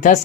10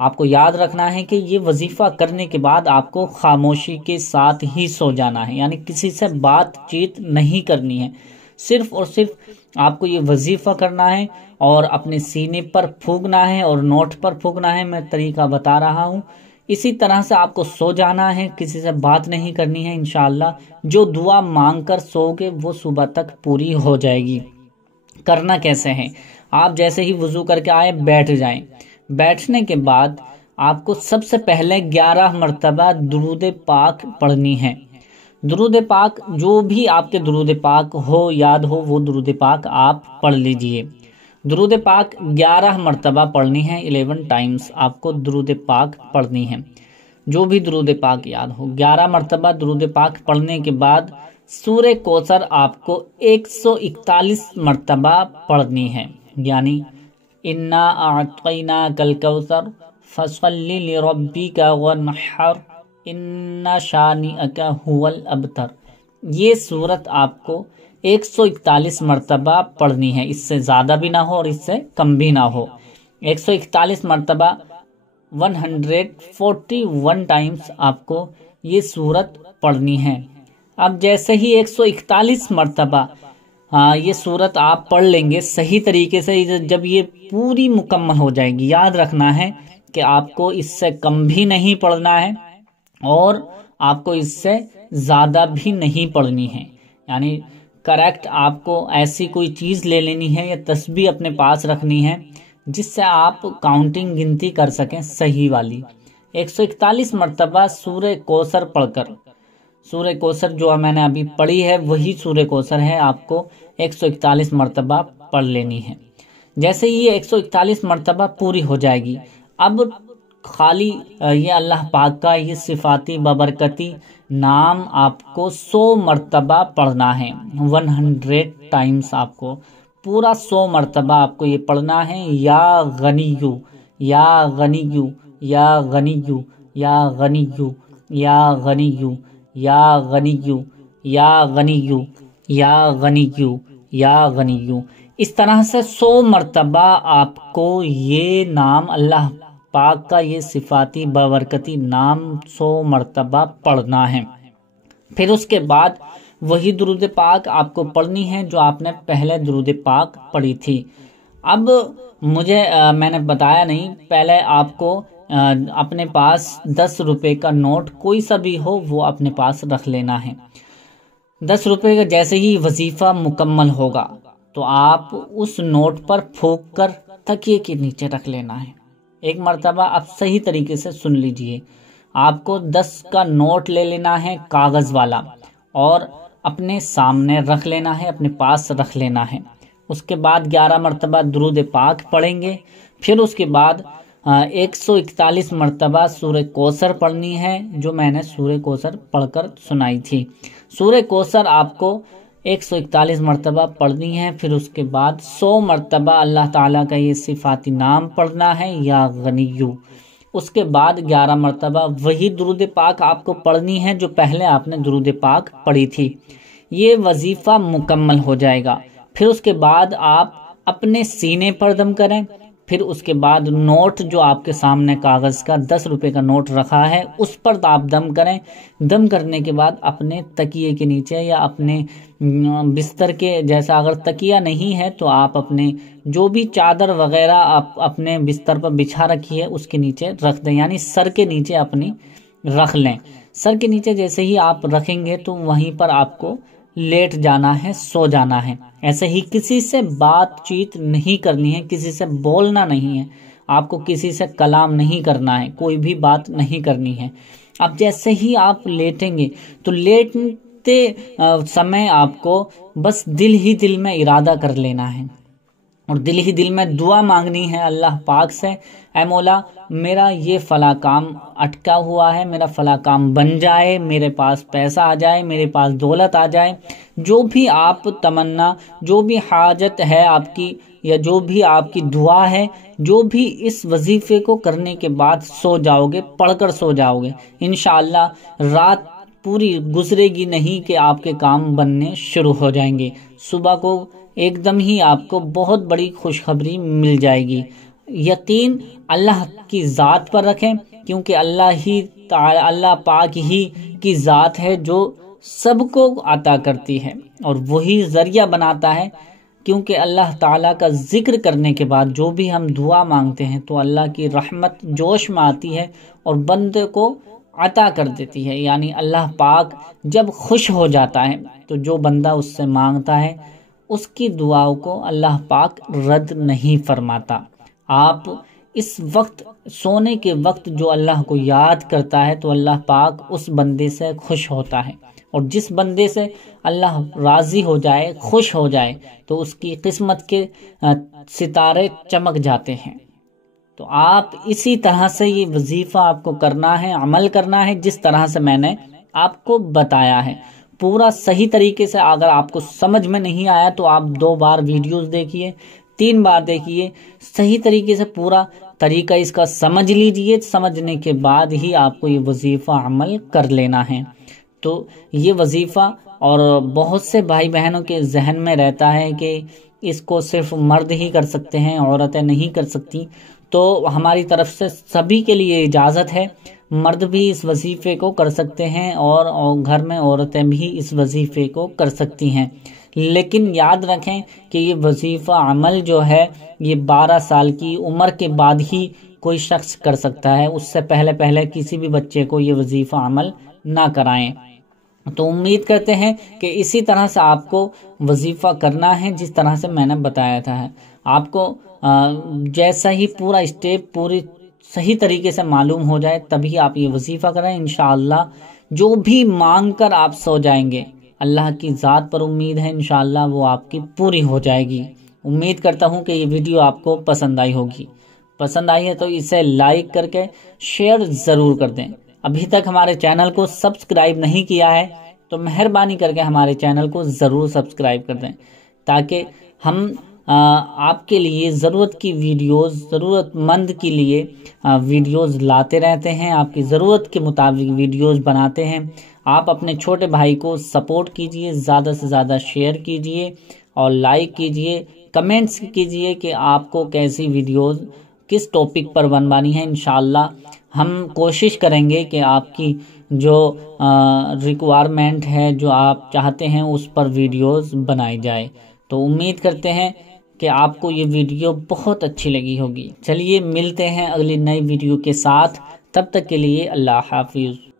آپ کو یاد رکھنا ہے کہ یہ وظیفہ کرنے کے بعد آپ کو خاموشی کے ساتھ ہی سو جانا ہے، یعنی کسی سے بات چیت نہیں کرنی ہے، صرف اور صرف آپ کو یہ وظیفہ کرنا ہے اور اپنے سینے پر پھونکنا ہے اور نوٹ پر پھونکنا ہے۔ میں طریقہ بتا رہا ہوں، اسی طرح سے آپ کو سو جانا ہے، کسی سے بات نہیں کرنی ہے۔ انشاءاللہ جو دعا مانگ کر سو گے وہ صبح تک پوری ہو جائے گی۔ کرنا کیسے ہے؟ آپ جیسے ہی وضو کر کے آئے بیٹھ جائیں، بیٹھنے کے بعد آپ کو سب سے پہلے 11 مرتبہ درود پاک پڑھنی ہے۔ درود پاک جو بھی آپ کے درود پاک ہو یاد ہو وہ درود پاک آپ پڑھ لیجئے۔ درود پاک 11 مرتبہ پڑھنی ہے، 11 ٹائمز آپ کو درود پاک پڑھنی ہے، جو بھی درود پاک یاد ہو 11 مرتبہ درود پاک پڑھنے کے بعد سورہ کوثر آپ کو 141 مرتبہ پڑھنی ہے، یعنی انا اعطیناک الکوثر فصلی لربک وانحر ان شانئک هو الابتر۔ یہ سورت آپ کو 141 مرتبہ پڑھنی ہے، اس سے زیادہ بھی نہ ہو اور اس سے کم بھی نہ ہو۔ 141 مرتبہ 141 ٹائمز آپ کو یہ سورت پڑھنی ہے۔ اب جیسے ہی 141 مرتبہ یہ سورت آپ پڑھ لیں گے صحیح طریقے سے، جب یہ پوری مکمل ہو جائے گی، یاد رکھنا ہے کہ آپ کو اس سے کم بھی نہیں پڑھنا ہے اور آپ کو اس سے زیادہ بھی نہیں پڑھنی ہے، یعنی کریکٹ آپ کو ایسی کوئی چیز لے لینی ہے یا تسبیح اپنے پاس رکھنی ہے جس سے آپ کاؤنٹنگ گنتی کر سکیں صحیح والی۔ 141 مرتبہ سورہ کوثر پڑھ کر، سورہ کوثر جو میں نے ابھی پڑھی ہے وہی سورہ کوثر ہے، آپ کو 141 مرتبہ پڑھ لینی ہے۔ جیسے یہ 141 مرتبہ پوری ہو جائے گی، اب خالی یہ اللہ پاک کا یہ صفاتی بابرکتی نام آپ کو 100 مرتبہ پڑھنا ہے، 100 ٹائمز آپ کو پورا 100 مرتبہ آپ کو یہ پڑھنا ہے۔ یا غنیو یا غنیو یا غنیو یا غنیو یا غنیو یا غنیو یا غنیو یا غنیو یا غنیو، اس طرح سے 100 مرتبہ آپ کو یہ نام اللہ پاک کا یہ صفاتی بابرکتی نام 100 مرتبہ پڑھنا ہے۔ پھر اس کے بعد وہی درود پاک آپ کو پڑھنی ہے جو آپ نے پہلے درود پاک پڑھی تھی۔ اب میں نے بتایا نہیں، پہلے آپ کو اپنے پاس 10 روپے کا نوٹ کوئی سا بھی ہو وہ اپنے پاس رکھ لینا ہے۔ 10 روپے کا جیسے ہی وظیفہ مکمل ہوگا تو آپ اس نوٹ پر پھونک کر تکیے کے نیچے رکھ لینا ہے۔ ایک مرتبہ آپ صحیح طریقے سے سن لیجئے، آپ کو 10 کا نوٹ لے لینا ہے کاغذ والا اور اپنے سامنے رکھ لینا ہے، اپنے پاس رکھ لینا ہے۔ اس کے بعد 11 مرتبہ درود پاک پڑھیں گے، پھر اس کے بعد 141 مرتبہ سورہ کوثر پڑھنی ہے جو میں نے سورہ کوثر پڑھ کر سنائی تھی۔ سورہ کوثر آپ کو 141 مرتبہ پڑھنی ہے، پھر اس کے بعد 100 مرتبہ اللہ تعالیٰ کا یہ صفاتی نام پڑھنا ہے یا غنیو۔ اس کے بعد 11 مرتبہ وہی درود پاک آپ کو پڑھنی ہے جو پہلے آپ نے درود پاک پڑھی تھی۔ یہ وظیفہ مکمل ہو جائے گا، پھر اس کے بعد آپ اپنے سینے پر دم کریں، پھر اس کے بعد نوٹ جو آپ کے سامنے کاغذ کا 10 روپے کا نوٹ رکھا ہے اس پر آپ دم کریں۔ دم کرنے کے بعد اپنے تکیے کے نیچے یا اپنے بستر کے جیسا، اگر تکیہ نہیں ہے تو آپ اپنے جو بھی چادر وغیرہ آپ اپنے بستر پر بچھا رکھی ہے اس کے نیچے رکھ دیں، یعنی سر کے نیچے اپنی رکھ لیں۔ سر کے نیچے جیسے ہی آپ رکھیں گے تو وہیں پر آپ کو لیٹ جانا ہے، سو جانا ہے۔ ایسے ہی کسی سے بات چیت نہیں کرنی ہے، کسی سے بولنا نہیں ہے، آپ کو کسی سے کلام نہیں کرنا ہے، کوئی بھی بات نہیں کرنی ہے۔ اب جیسے ہی آپ لیٹیں گے تو لیٹتے سمے آپ کو بس دل ہی دل میں ارادہ کر لینا ہے اور دل ہی دل میں دعا مانگنی ہے اللہ پاک سے، اے مولا میرا یہ فلاں کام اٹکا ہوا ہے، میرا فلاں کام بن جائے، میرے پاس پیسہ آ جائے، میرے پاس دولت آ جائے۔ جو بھی آپ تمنا، جو بھی حاجت ہے آپ کی یا جو بھی آپ کی دعا ہے، جو بھی اس وظیفے کو کرنے کے بعد سو جاؤ گے، پڑھ کر سو جاؤ گے، انشاءاللہ رات پوری گزرے گی نہیں کہ آپ کے کام بننے شروع ہو جائیں گے۔ صبح کو ایک دم ہی آپ کو بہت بڑی خوشخبری مل جائے گی۔ یقین اللہ کی ذات پر رکھیں، کیونکہ اللہ پاک ہی کی ذات ہے جو سب کو عطا کرتی ہے اور وہی ذریعہ بناتا ہے، کیونکہ اللہ تعالیٰ کا ذکر کرنے کے بعد جو بھی ہم دعا مانگتے ہیں تو اللہ کی رحمت جوش میں آتی ہے اور بندے کو عطا کر دیتی ہے۔ یعنی اللہ پاک جب خوش ہو جاتا ہے تو جو بندہ اس سے مانگتا ہے اس کی دعاؤں کو اللہ پاک رد نہیں فرماتا۔ آپ اس وقت سونے کے وقت جو اللہ کو یاد کرتا ہے تو اللہ پاک اس بندے سے خوش ہوتا ہے، اور جس بندے سے اللہ راضی ہو جائے، خوش ہو جائے، تو اس کی قسمت کے ستارے چمک جاتے ہیں۔ تو آپ اسی طرح سے یہ وظیفہ آپ کو کرنا ہے، عمل کرنا ہے جس طرح سے میں نے آپ کو بتایا ہے، پورا صحیح طریقے سے۔ اگر آپ کو سمجھ میں نہیں آیا تو آپ 2 بار ویڈیوز دیکھیے، 3 بار دیکھیے، صحیح طریقے سے پورا طریقہ اس کا سمجھ لیجئے، سمجھنے کے بعد ہی آپ کو یہ وظیفہ عمل کر لینا ہے۔ تو یہ وظیفہ، اور بہت سے بھائی بہنوں کے ذہن میں رہتا ہے کہ اس کو صرف مرد ہی کر سکتے ہیں، عورتیں نہیں کر سکتی، تو ہماری طرف سے سبھی کے لیے اجازت ہے، مرد بھی اس وظیفے کو کر سکتے ہیں اور گھر میں عورتیں بھی اس وظیفے کو کر سکتی ہیں۔ لیکن یاد رکھیں کہ یہ وظیفہ عمل جو ہے یہ 12 سال کی عمر کے بعد ہی کوئی شخص کر سکتا ہے، اس سے پہلے کسی بھی بچے کو یہ وظیفہ عمل نہ کرائیں۔ تو امید کرتے ہیں کہ اسی طرح سے آپ کو وظیفہ کرنا ہے جس طرح سے میں نے بتایا تھا۔ آپ کو جیسا ہی پورا اسٹیپ پوری صحیح طریقے سے معلوم ہو جائے تبھی آپ یہ وظیفہ کریں، انشاءاللہ جو بھی مانگ کر آپ سو جائیں گے، اللہ کی ذات پر امید ہے انشاءاللہ وہ آپ کی پوری ہو جائے گی۔ امید کرتا ہوں کہ یہ ویڈیو آپ کو پسند آئی ہوگی، پسند آئی ہے تو اسے لائک کر کے شیئر ضرور کر دیں۔ ابھی تک ہمارے چینل کو سبسکرائب نہیں کیا ہے تو مہربانی کر کے ہمارے چینل کو ضرور سبسکرائب کر دیں، تاکہ ہم آپ کے لیے ضرورت کی ویڈیوز، ضرورت مند کے لیے ویڈیوز لاتے رہتے ہیں، آپ کی ضرورت کے مطابق ویڈیوز بناتے ہیں۔ آپ اپنے چھوٹے بھائی کو سپورٹ کیجئے، زیادہ سے زیادہ شیئر کیجئے اور لائک کیجئے، کمنٹس کیجئے کہ آپ کو کیسی ویڈیوز کس ٹاپک پر بنوانی ہے۔ انشاءاللہ ہم کوشش کریں گے کہ آپ کی جو ریکوائرمنٹ ہے، جو آپ چاہتے ہیں، اس پر ویڈیوز بنائی جائے۔ تو امید کرتے ہیں کہ آپ کو یہ ویڈیو بہت اچھی لگی ہوگی۔ چلیے ملتے ہیں اگلی نئی ویڈیو کے ساتھ، تب تک کے لیے اللہ حافظ۔